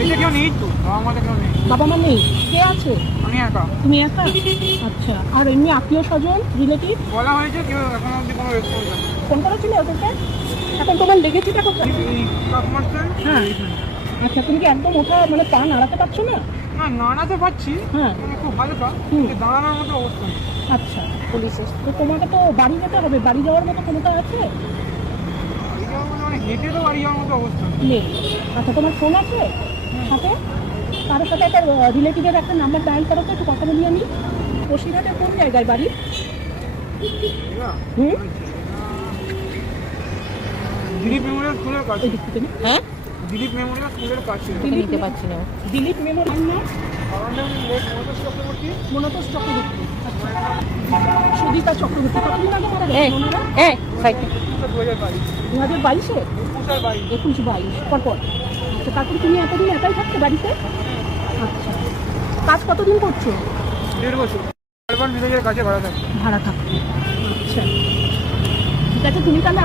বাড়িতে কেউ নেই তো, বাবা মা কেউ নেই। বাবা মা নেই, কে আছে? আমি একা। তুমি একা? আচ্ছা, আর এমনি আত্মীয় স্বজন রিলেটিভ? বলা হয়েছে, কেউ এখন অব্দি কোনো রেসপন্স নেই। ফোন করেছিলে ওদেরকে? এখন তোমার লেগেছিটা কোথায়? এই কাকমারটাই। হ্যাঁ। আচ্ছা, তুমি কি একদম ওঠা মানে পা নাড়াতে পারছো না? না, নাড়াতে পারছি, হ্যাঁ। মানে খুব হালকা, হুম। কিন্তু দাঁড়ানোর মতো অবস্থা নেই। আচ্ছা, পুলিশ এসে তো তোমাকে তো বাড়ি যেতে হবে, বাড়ি যাওয়ার মতো ক্ষমতা আছে? বাড়ি যাওয়ার মতো মানে হেঁটে তো বাড়ি যাওয়ার মতো অবস্থা নেই। নেই। আচ্ছা, তোমার ফোন আছে সাথে? কারোর সাথে একটা রিলেটিভের একটা নাম্বার ডায়াল করো তো, একটু কথা বলি আমি। বসিরহাটে কোন জায়গায় বাড়ি? হুম, দিলীপ মেমোরিয়াল স্কুলের কাছে। ওই দিক থেকে না? হ্যাঁ, দিলীপ মেমোরিয়াল স্কুলের কাছে। নিতে পারছি না। দিলীপ মেমোরিয়াল না? আমার নাম মনোজ চক্রবর্তী। মনোতোষ চক্রবর্তী। আচ্ছা, সুদীপা চক্রবর্তী। কতদিন আগে মারা গেছে ওনারা? 2022 2022-এ? 21-22 পরপর। আচ্ছা, তারপরে তুমি এতদিন একাই থাকতে বাড়িতে? আচ্ছা, কাজ কতদিন করছো? 1.5 বছর। বারবার বিদেশের কাছে ভাড়া থাকে। ভাড়া থাকতে। আচ্ছা, ঠিক আছে, তুমি তাহলে